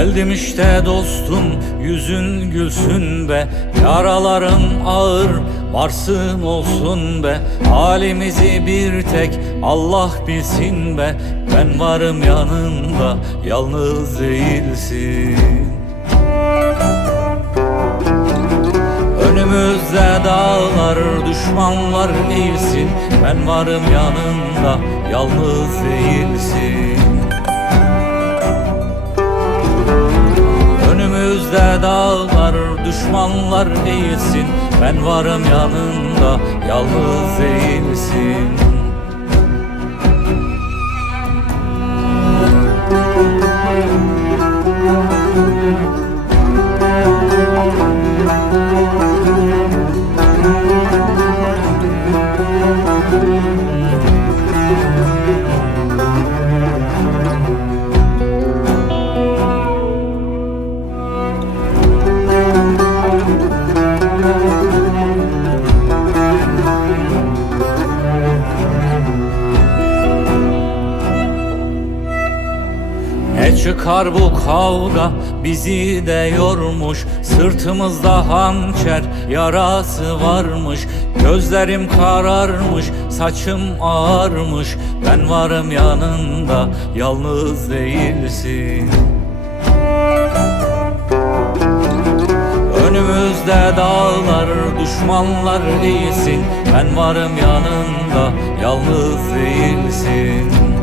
Geldim işte dostum yüzün gülsün be. Yaralarım ağır varsın olsun be. Halimizi bir tek Allah bilsin be. Ben varım yanında yalnız değilsin. Önümüzde dağlar, düşmanlar eğilsin. Ben varım yanında, yalnız değilsin dağlar, düşmanlar eğilsin Ben varım yanında, yalnız değilsin çıkar bu kavga bizi de yormuş. Sırtımızda hançer yarası varmış. Gözlerim kararmış saçım ağarmış. Ben varım yanında yalnız değilsin. Önümüzde dağlar, düşmanlar değilsin Ben varım yanında, yalnız değilsin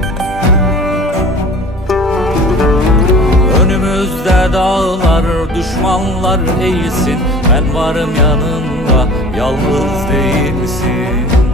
Önümüzde dağlar, düşmanlar eğilsin. Ben varım yanında, yalnız değilsin